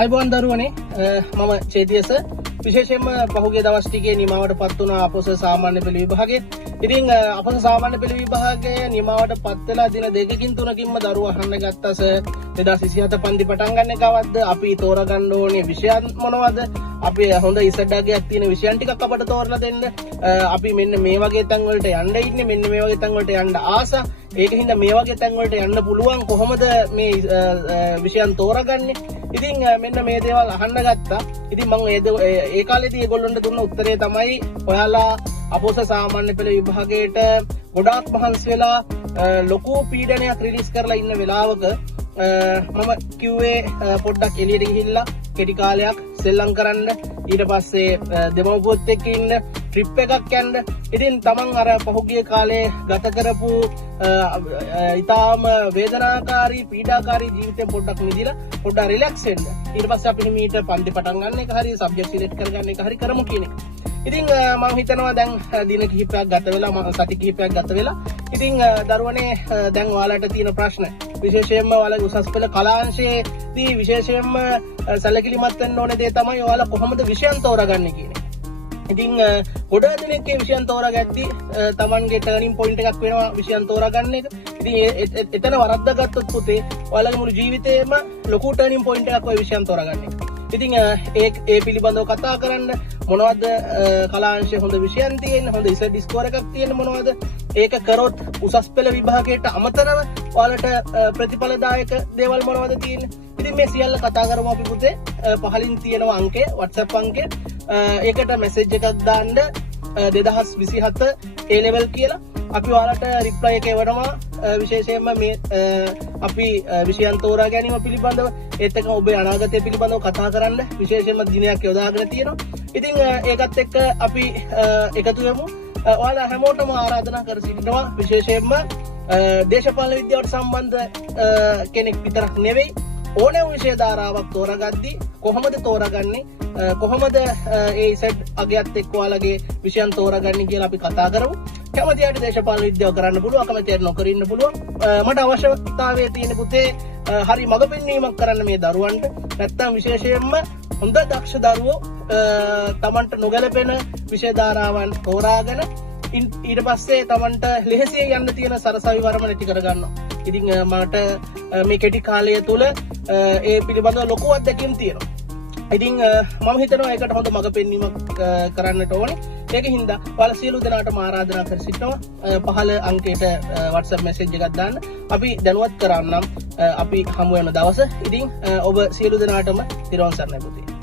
අයිබෝන් දරුවනේ මම චේතියස විශේෂයෙන්ම පහුගිය දවස් ටිකේ නිමාවටපත් වුණ අපොස සාමාන්‍ය පෙළ විභාගයේ. ඉතින් අපොස සාමාන්‍ය පෙළ විභාගයේ නිමාවටපත් වෙලා දින දෙකකින් තුනකින්ම දරුවෝ අහන්න ගත්තස 2027 පන්ති පටන් ගන්න එකවත්ද අපි තෝරගන්න ඕනේ විෂයන් මොනවද? අපි හොඳ ඉසඩ්ඩාගයක් තියෙන විෂයන් ටිකක් අපට තෝරලා දෙන්න. අපි මෙන්න මේ වගේ තැන් වලට යන්න ඉන්නේ මෙන්න මේ වගේ තැන් වලට යන්න ආස. ඒකින්ද මේ වගේ තැන් වලට යන්න පුළුවන් කොහොමද මේ විෂයන් තෝරගන්නේ? ඉතින් මෙන්න මේ දේවල් අහන්න ගත්තා. ඉතින් මම ඒ කාලේදී ඒගොල්ලන්ට දුන්න උත්තරේ තමයි ඔයාලා අපොස සාමාන්‍ය පෙළ විභාගයට ගොඩාක් මහන්සි වෙලා ලොකු පීඩනයක් රිලීස් කරලා ඉන්න වෙලාවක මම කිව්වේ පොඩ්ඩක් එළියට ගිහිල්ලා කෙටි කාලයක් සෙල්ලම් කරන්න ඊට පස්සේ දෙමව්පියොත් එක්ක ඉන්න ට්‍රිප් එකක් යන්න. ඉතින් තමන් අර පහුගිය කාලේ ගත කරපු ඊටාම වේදනාකාරී පීඩාකාරී ජීවිතයෙන් පොඩ්ඩක් මිදලා පොඩ්ඩක් රිලැක්ස් වෙන්න. ඊට පස්සේ අපි මීට පන්ති පටන් ගන්න එක හරි සබ්ජෙක්ට් සිලෙක්ට් කරගන්න එක හරි කරමු කියන එක. ඉතින් මම හිතනවා දැන් දින කිහිපයක් ගත වෙලා සති කිහිපයක් ගත වෙලා. ඉතින් දරුවනේ දැන් ඔයාලට තියෙන ප්‍රශ්න විශේෂයෙන්ම ඔයාලගේ උසස් පෙළ කලාංශයේදී විශේෂයෙන්ම සැලකිලිමත් වෙන්න ඕනේ දේ තමයි ඔයාලා කොහොමද විෂයන් තෝරගන්නේ කියන එක. ඉතින් ගොඩාක් දෙනෙක් මේ විෂයන් තෝරාගatti තමන්ගේ ටර්නින් පොයින්ට් එකක් වෙනවා විෂයන් තෝරාගන්න එක. ඉතින් එතන වරද්දාගත්තොත් පුතේ ඔයාලගේ මුළු ජීවිතේම ලොකු ටර්නින් පොයින්ට් එකක් ඔය විෂයන් තෝරාගන්න එක. ඉතින් ඒ පිළිබඳව කතා කරන්න මොනවද කලාංශයේ හොඳ විෂයන් තියෙන හොඳ ඉසඩ් ස්කෝර් එකක් තියෙන මොනවද ඒක කරොත් උසස් පෙළ විභාගයට අමතරව ඔයාලට ප්‍රතිඵලදායක දේවල් මොනවද තියෙන්නේ. ඉතින් මේ සියල්ල කතා කරමු අපි පුතේ. පහලින් තියෙනවා අංකය WhatsApp අංකය. ඒකට මැසේජ් එකක් දාන්න 2027 A level කියලා අපි ඔයාලට රිප්ලයි එක එවනවා. විශේෂයෙන්ම මේ අපි විෂයන් තෝරා ගැනීම පිළිබඳව ඒත් එක්ක ඔබේ අනාගතය පිළිබඳව කතා කරන්න විශේෂයෙන්ම දිනයක් යොදාගෙන තියෙනවා. ඉතින් ඒකත් එක්ක අපි එකතු වෙමු. ඔයාලා හැමෝටම ආරාධනා කර සිටිනවා විශේෂයෙන්ම දේශපාලන විද්‍යාවට සම්බන්ධ කෙනෙක් විතරක් නෙවෙයි ඕනෑම විෂය ධාරාවක් තෝරාගද්දී කොහොමද තෝරාගන්නේ කොහොමද ඒ සෙට් අගයත් එක්ක ඔයාලගේ විෂයන් තෝරාගන්නේ කියලා අපි කතා කරමු. කැමති අයට දේශපාලන විද්‍යාව කරන්න පුළුවන් අකමැති අයට නොකර ඉන්න පුළුවන්. මට අවශ්‍යතාවය තියෙන පුතේ හරි මඟ පෙන්වීමක් කරන්න මේ දරුවන්ට. නැත්තම් විශේෂයෙන්ම හොඳ දක්ෂ දරුවෝ තමන්ට නොගැලපෙන විෂය ධාරාවන් තෝරාගෙන ඊට පස්සේ තමන්ට ලෙහෙසියෙන් යන්න තියෙන සරසවි වරම නැති කරගන්නවා. ඉතින් මට මේ කෙටි කාලය තුල ඒ පිළිබඳව ලොකු අත්දැකීම් තියෙනවා. ඉතින් මම හිතනවා ඒකට හොඳ මඟ පෙන්වීමක් කරන්නට ඕනේ. ඒකින්ද ඔයාලා සියලු දෙනාටම ආරාධනා කර සිටිනවා පහළ අංකයට WhatsApp message එකක් දාන්න. අපි දැනුවත් කරන්නම් අපි හමු වෙන දවස. ඉතින් ඔබ සියලු දෙනාටම තිරුවන් සරණයි පුතේ.